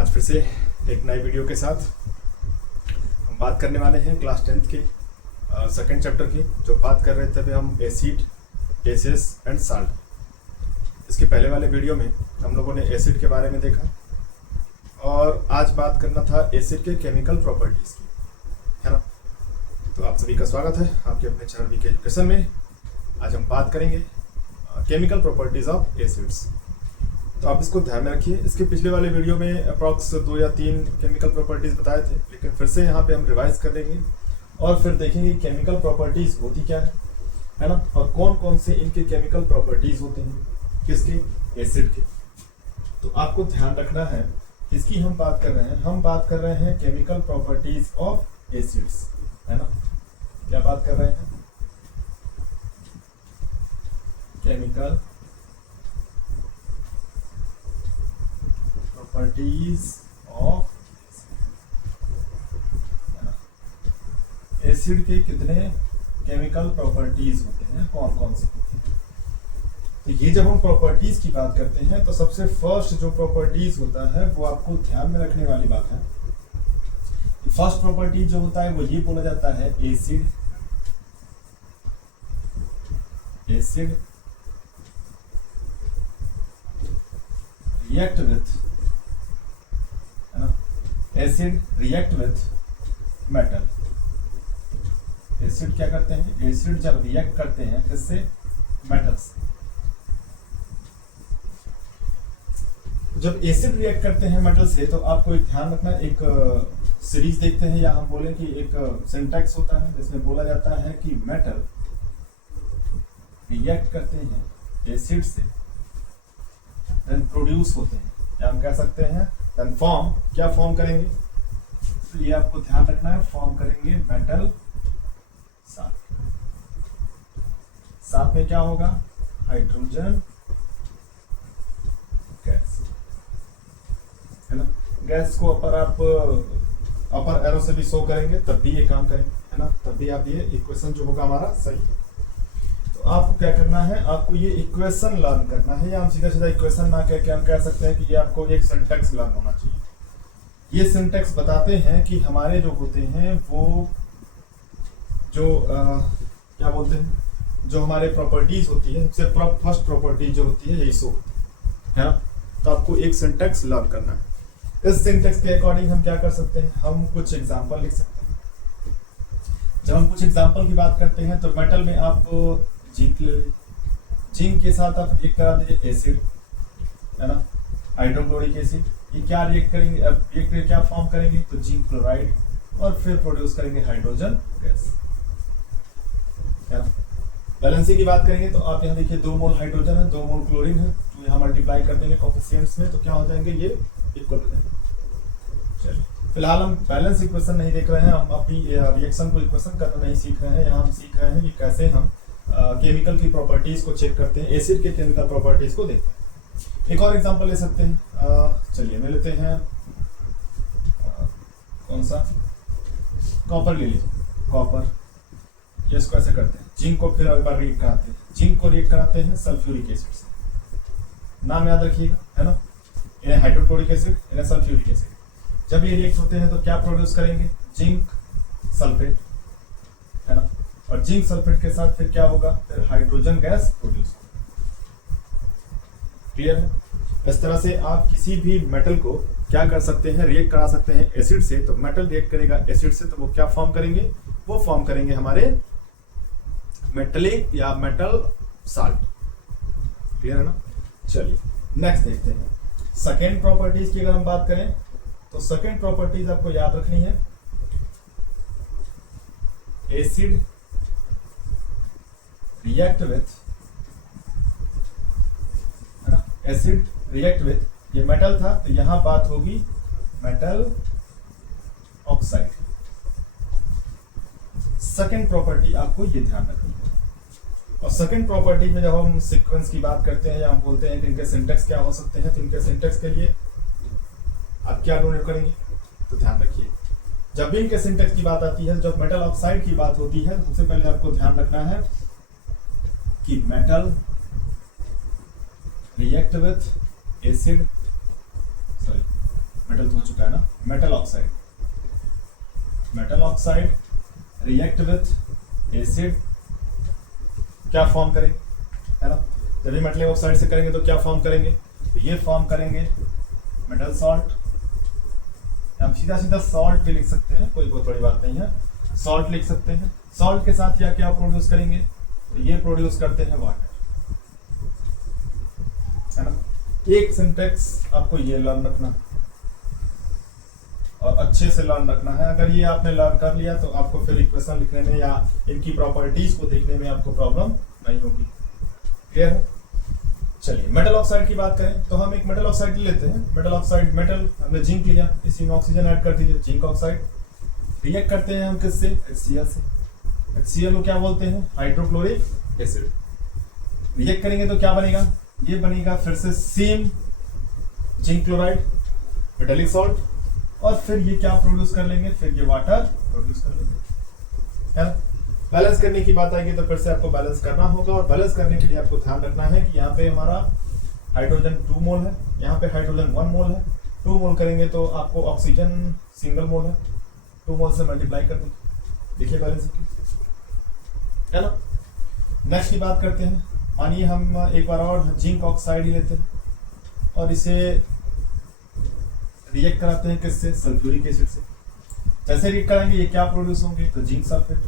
आज फिर से एक नए वीडियो के साथ हम बात करने वाले हैं क्लास 10th के सेकेंड चैप्टर की। जो बात कर रहे थे अभी हम एसिड, बेसिस एंड साल्ट। इसके पहले वाले वीडियो में हम लोगों ने एसिड के बारे में देखा और आज बात करना था एसिड के केमिकल प्रॉपर्टीज़ की, है ना। तो आप सभी का स्वागत है आपके अपने चैनल वीके एजुकेशन में। आज हम बात करेंगे केमिकल प्रॉपर्टीज़ ऑफ एसिड्स। तो आप इसको ध्यान में रखिए। इसके पिछले वाले वीडियो में अप्रॉक्स 2 या 3 केमिकल प्रॉपर्टीज़ बताए थे, लेकिन फिर से यहाँ पे हम रिवाइज कर लेंगे और फिर देखेंगे केमिकल प्रॉपर्टीज़ होती क्या है ना, और कौन कौन से इनके केमिकल प्रॉपर्टीज़ होते हैं, किसके, एसिड के। तो आपको ध्यान रखना है किसकी हम बात कर रहे हैं। हम बात कर रहे हैं केमिकल प्रॉपर्टीज़ ऑफ एसिड्स, है ना। क्या बात कर रहे हैं? केमिकल प्रॉपर्टीज ऑफ एसिड के कितने केमिकल प्रॉपर्टीज होते हैं, कौन कौन से होते हैं। तो ये जब हम प्रॉपर्टीज की बात करते हैं तो सबसे फर्स्ट जो प्रॉपर्टीज होता है वो आपको ध्यान में रखने वाली बात है। फर्स्ट प्रॉपर्टी जो होता है वो ये बोला जाता है एसिड रिएक्ट विथ, है ना, acid react with metal. Acid क्या करते हैं? एसिड जब रिएक्ट करते हैं किससे? मेटल से। जब एसिड रिएक्ट करते हैं मेटल से तो आपको एक ध्यान रखना, एक सीरीज देखते हैं या हम बोलें कि एक सिंटैक्स होता है जिसमें बोला जाता है कि मेटल रिएक्ट करते हैं एसिड से, देन प्रोड्यूस होते हैं, या हम कह सकते हैं देन फॉर्म। क्या फॉर्म करेंगे? तो ये आपको ध्यान रखना है, फॉर्म करेंगे मेटल साथ। साथ में क्या होगा? हाइड्रोजन गैस, है ना। गैस को अपर एरो से भी शो करेंगे तब भी ये काम करेंगे, है ना, तब भी आप ये इक्वेशन जो होगा हमारा सही है। तो आपको क्या करना है? आपको ये इक्वेशन लर्न करना है, या हम सीधा सीधा इक्वेशन ना कह के हम कह सकते हैं कि ये आपको एक सिंटैक्स लर्न होना चाहिए। ये सिंटैक्स बताते हैं कि हमारे जो होते हैं वो जो क्या बोलते हैं, जो हमारे प्रॉपर्टीज होती है, सबसे फर्स्ट प्रॉपर्टी जो होती है यही शो होती है ना। तो आपको एक सिंटैक्स लर्न करना है। इस सिंटैक्स के अकॉर्डिंग हम क्या कर सकते हैं? हम कुछ एग्जाम्पल लिख सकते हैं। जब हम कुछ एग्जाम्पल की बात करते हैं तो मेटल में आप जिंक ले लीजिए, जिंक के साथ आप रिएक्ट करा दीजिए एसिड, है ना, हाइड्रोक्लोरिक एसिड। ये क्या रिएक्ट करेंगे? रिएक्ट क्या फॉर्म करेंगे? तो जिंक क्लोराइड, और फिर प्रोड्यूस करेंगे हाइड्रोजन गैस, है ना। बैलेंसिंग की बात करेंगे तो आप यहाँ देखिए 2 मोल हाइड्रोजन है, 2 मोल क्लोरीन है, तो यहाँ मल्टीप्लाई कर देंगे कोफिशिएंट्स में, तो क्या हो जाएंगे? ये इक्वल हो जाएंगे। चलिए, फिलहाल हम बैलेंस इक्वेशन नहीं देख रहे हैं, हम अपनी रिएक्शन को इक्वेशन करना नहीं सीख रहे हैं। यहाँ हम सीख रहे हैं कि कैसे हम केमिकल की प्रॉपर्टीज को चेक करते हैं, एसिड के केमिकल प्रॉपर्टीज को देखते हैं। एक और एग्जांपल ले सकते हैं। चलिए ले लेते हैं कौन सा, कॉपर ले लीजिए। कॉपर, ये इसको ऐसे करते हैं, जिंक को फिर एक बार रिएक्ट कराते हैं, जिंक को रिएक्ट कराते हैं सल्फ्यूरिक एसिड से। नाम याद रखिएगा, है ना, इन्हें हाइड्रोक्लोरिक एसिड, इन्हें सल्फ्यूरिक एसिड। जब ये रिएक्ट होते हैं तो क्या प्रोड्यूस करेंगे? जिंक सल्फेट, है ना, और जिंक सल्फेट के साथ फिर क्या होगा? फिर हाइड्रोजन गैस प्रोड्यूस होगा। क्लियर है? इस तरह से आप किसी भी मेटल को क्या कर सकते हैं? रिएक्ट करा सकते हैं एसिड से। तो मेटल रिएक्ट करेगा एसिड से तो वो क्या फॉर्म करेंगे? वो फॉर्म करेंगे हमारे मेटलिक या मेटल साल्ट। क्लियर है ना। चलिए नेक्स्ट देखते हैं सेकेंड प्रॉपर्टीज की। अगर हम बात करें तो सेकेंड प्रॉपर्टीज आपको याद रखनी है, एसिड रिएक्ट विथ, है ना, एसिड रिएक्ट विथ, ये मेटल था तो यहां बात होगी मेटल ऑक्साइड। सेकेंड प्रॉपर्टी आपको ये ध्यान रखनी है। और सेकेंड प्रॉपर्टी में जब हम सीक्वेंस की बात करते हैं या हम बोलते हैं कि इनके सिंटैक्स क्या हो सकते हैं, तो इनके सिंटैक्स के लिए आप क्या नोट करेंगे? तो ध्यान रखिए, जब भी इनके सिंटैक्स की बात आती है, जब मेटल ऑक्साइड की बात होती है, सबसे पहले आपको ध्यान रखना है कि metal react with acid, sorry metal हो चुका है ना, metal oxide, metal oxide react with acid, क्या फॉर्म करेंगे, है ना, जब ये मेटल ऑक्साइड से करेंगे तो क्या फॉर्म करेंगे, तो ये फॉर्म करेंगे मेटल सॉल्ट। हम सीधा सीधा सॉल्ट भी लिख सकते हैं, कोई बहुत बड़ी बात नहीं है, सॉल्ट लिख सकते हैं। सॉल्ट के साथ या क्या प्रोड्यूस करेंगे, तो ये प्रोड्यूस करते हैं वाटर, है ना। एक सिंटेक्स आपको ये लर्न रखना और अच्छे से लर्न रखना है। अगर ये आपने लर्न कर लिया तो आपको फिर इक्वेशन लिखने में या इनकी प्रॉपर्टीज को देखने में आपको प्रॉब्लम नहीं होगी। क्लियर है। चलिए मेटल ऑक्साइड की बात करें तो हम एक मेटल ऑक्साइड लेते हैं। मेटल ऑक्साइड, मेटल हमने जिंक लिया, इसी में ऑक्सीजन ऐड कर दीजिए, जिंक ऑक्साइड। रिएक्ट करते हैं हम किससे, HCl से। HCl को क्या बोलते हैं, हाइड्रोक्लोरिक एसिड। रिएक्ट करेंगे तो क्या बनेगा, ये बनेगा फिर से same zinc chloride, metallic salt, और फिर ये क्या प्रोड्यूस कर लेंगे, फिर ये वाटर प्रोड्यूस कर लेंगे, है ना। बैलेंस करने की बात आएगी तो फिर से आपको बैलेंस करना होगा, और बैलेंस करने के लिए आपको ध्यान रखना है कि यहाँ पे हमारा हाइड्रोजन 2 मोल है, यहाँ पे हाइड्रोजन 1 मोल है। 2 मोल करेंगे तो आपको ऑक्सीजन सिंगल मोल है, 2 मोल से मल्टीप्लाई कर दीजिए, देखिए बैलेंस है ना। नेक्स्ट की बात करते हैं। मानिए हम एक बार और जिंक ऑक्साइड ही लेते हैं और इसे रिएक्ट कराते हैं किससे, सल्फ्यूरिक एसिड से। जैसे रिएक्ट कराएंगे ये क्या प्रोड्यूस होंगे, तो जिंक सल्फेट,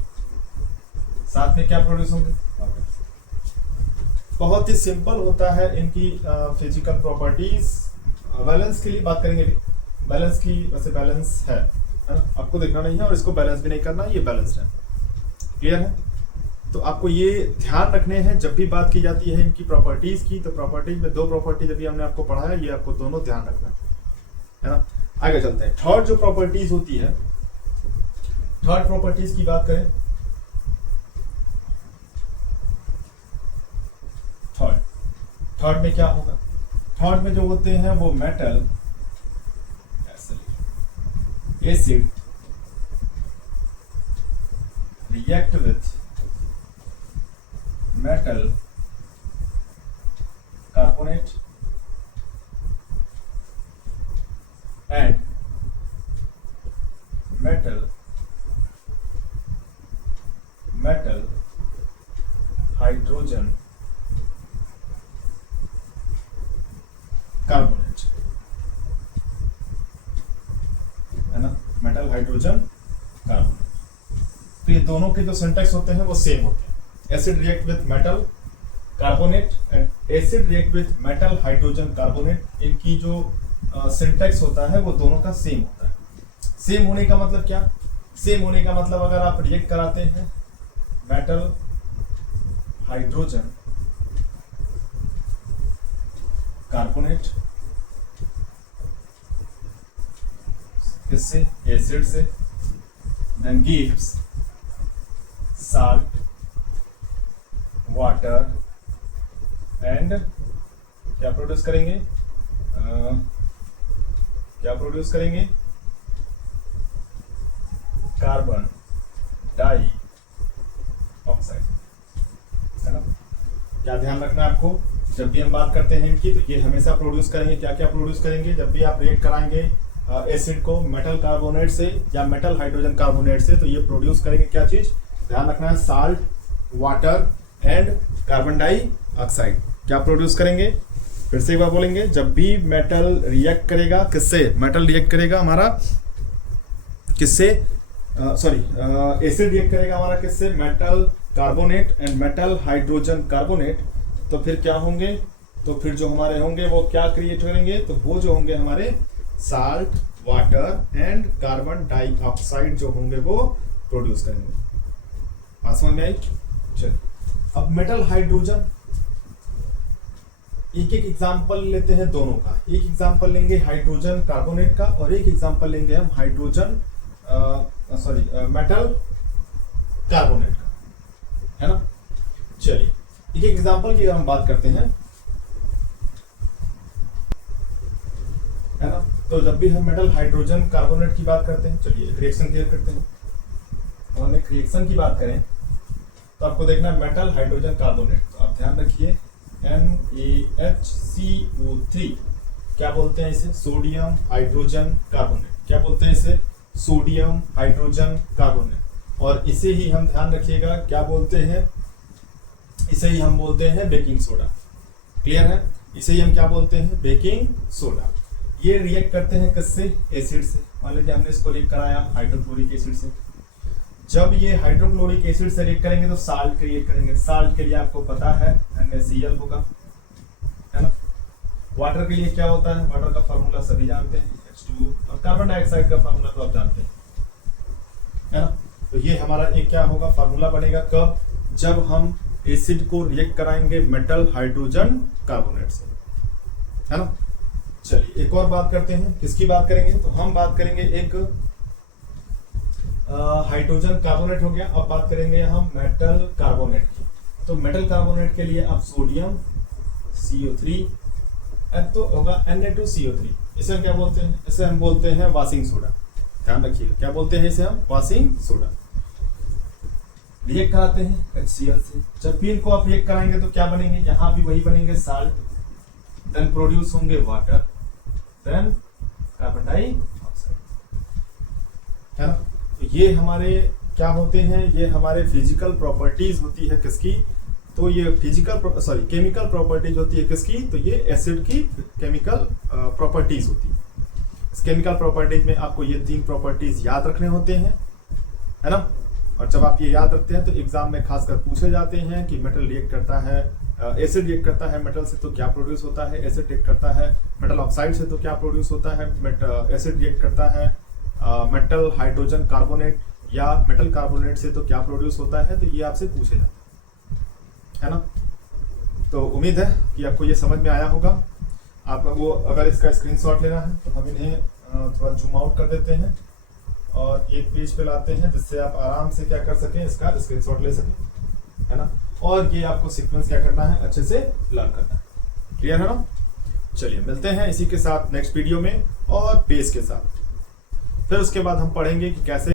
साथ में क्या प्रोड्यूस होंगे, वाटर। बहुत ही सिंपल होता है इनकी फिजिकल प्रॉपर्टीज। बैलेंस के लिए बात करेंगे, बैलेंस की वैसे बैलेंस है ना, आपको देखना नहीं है और इसको बैलेंस भी नहीं करना, ये बैलेंस है। क्लियर है। तो आपको ये ध्यान रखने हैं जब भी बात की जाती है इनकी प्रॉपर्टीज की, तो प्रॉपर्टीज में 2 प्रॉपर्टी जब भी हमने आपको पढ़ाया, ये आपको दोनों ध्यान रखना है ना। आगे चलते हैं। थर्ड जो प्रॉपर्टीज होती है, थर्ड प्रॉपर्टीज की बात करें, थर्ड में क्या होगा, थर्ड में जो होते हैं वो metal acid react with metal carbonate and metal hydrogen carbonate, है ना, मेटल हाइड्रोजन कार्बोनेट। तो ये दोनों के जो सिंटेक्स होते हैं वो सेम होते हैं। Acid react with metal carbonate and acid react with metal hydrogen carbonate. इनकी जो सिंटेक्स होता है वो दोनों का सेम होता है। सेम होने का मतलब क्या, सेम होने का मतलब अगर आप रिएक्ट कराते हैं मेटल हाइड्रोजन कार्बोनेट किससे, एसिड से, then gives salt, water and क्या प्रोड्यूस करेंगे, क्या प्रोड्यूस करेंगे, कार्बन डाई ऑक्साइड, है ना। क्या ध्यान रखना है आपको, जब भी हम बात करते हैं इनकी, तो ये हमेशा प्रोड्यूस करेंगे, क्या क्या प्रोड्यूस करेंगे, जब भी आप रिएक्ट कराएंगे एसिड को मेटल कार्बोनेट से या मेटल हाइड्रोजन कार्बोनेट से, तो ये प्रोड्यूस करेंगे क्या चीज, ध्यान रखना है, साल्ट, वाटर एंड कार्बन डाई ऑक्साइड। क्या प्रोड्यूस करेंगे, फिर से एक बार बोलेंगे, जब भी मेटल रिएक्ट करेगा किससे, मेटल रिएक्ट करेगा हमारा किससे, एसिड रिएक्ट करेगा हमारा किससे, metal carbonate and metal hydrogen carbonate, तो फिर क्या होंगे, तो फिर जो हमारे होंगे वो क्या क्रिएट करेंगे, तो वो जो होंगे हमारे salt, water and carbon dioxide जो होंगे वो प्रोड्यूस करेंगे। बात समझ में आई। चलिए अब मेटल हाइड्रोजन, एक एक एग्जांपल लेते हैं दोनों का। एक एग्जांपल लेंगे हाइड्रोजन कार्बोनेट का और एक एग्जांपल लेंगे हम हाइड्रोजन मेटल कार्बोनेट का, है ना। चलिए एक एक एग्जांपल की अगर हम बात करते हैं, है ना, तो जब भी हम मेटल हाइड्रोजन कार्बोनेट की बात करते हैं, चलिए एक रिएक्शन क्लियर करते हैं। और हम एक रिएक्शन की बात करें तो आपको देखना है मेटल हाइड्रोजन कार्बोनेट, तो आप ध्यान रखिए NaHCO3 क्या बोलते हैं इसे, सोडियम हाइड्रोजन कार्बोनेट। क्या बोलते हैं इसे, सोडियम हाइड्रोजन कार्बोनेट। और इसे ही हम ध्यान रखिएगा क्या बोलते हैं, इसे ही हम बोलते हैं बेकिंग सोडा। क्लियर है, इसे ही हम क्या बोलते हैं, बेकिंग सोडा। ये रिएक्ट करते हैं किससे, एसिड से। मान लीजिए हमने इसको रिएक्ट कराया हाइड्रोक्लोरिक एसिड से। जब ये हाइड्रोक्लोरिक एसिड से रिएक्ट करेंगे तो साल्ट क्रिएट करेंगे। साल्ट के लिए आपको पता है NaCl होगा, है ना। वाटर के लिए क्या होता है, वाटर का फार्मूला सभी जानते हैं H2O, और कार्बन डाइऑक्साइड का फार्मूला तो आप जानते हैं, है ना। तो ये हमारा एक क्या होगा, फार्मूला बनेगा कब, जब हम एसिड को रिएक्ट कराएंगे मेटल हाइड्रोजन कार्बोनेट से, है ना। चलिए एक और बात करते हैं, किसकी बात करेंगे, तो हम बात करेंगे एक हाइड्रोजन कार्बोनेट हो गया। अब बात करेंगे हम मेटल कार्बोनेट की। तो मेटल कार्बोनेट के लिए आप सोडियम CO3 तो होगा Na2CO3। इसे हम क्या बोलते हैं, इसे हम बोलते हैं वाशिंग सोडा। ध्यान रखिएगा क्या बोलते हैं इसे हम, वाशिंग सोडा। रिएक्ट कराते हैं HCl से। जब भी इनको आप रिएक्ट कराएंगे तो क्या बनेंगे, यहां भी वही बनेंगे साल्ट, देन प्रोड्यूस होंगे वाटर, देन कार्बन डाइऑक्साइड, है ना। तो ये हमारे क्या होते हैं, ये हमारे फिजिकल प्रॉपर्टीज होती है किसकी, तो ये केमिकल प्रॉपर्टीज होती है किसकी, तो ये एसिड की केमिकल प्रॉपर्टीज होती है। इस केमिकल प्रॉपर्टीज में आपको ये 3 प्रॉपर्टीज याद रखने होते हैं, है ना। और जब आप ये याद रखते हैं तो एग्जाम में खासकर पूछे जाते हैं कि मेटल रिएक्ट करता है, एसिड रिएक्ट करता है मेटल से तो क्या प्रोड्यूस होता है, एसिड रिएक्ट करता है मेटल ऑक्साइड से तो क्या प्रोड्यूस होता है, एसिड रिएक्ट करता है मेटल हाइड्रोजन कार्बोनेट या मेटल कार्बोनेट से तो क्या प्रोड्यूस होता है। तो ये आपसे पूछे जाते हैं, है ना। तो उम्मीद है कि आपको ये समझ में आया होगा। आपका वो अगर इसका स्क्रीनशॉट लेना है तो हम इन्हें थोड़ा जूम आउट कर देते हैं और एक पेज पे लाते हैं, जिससे आप आराम से क्या कर सकें, इसका स्क्रीनशॉट ले सकें, है ना। और ये आपको सीक्वेंस क्या करना है, अच्छे से लर्न करना है। क्लियर है ना। चलिए मिलते हैं इसी के साथ नेक्स्ट वीडियो में और बेस के साथ। फिर उसके बाद हम पढ़ेंगे कि कैसे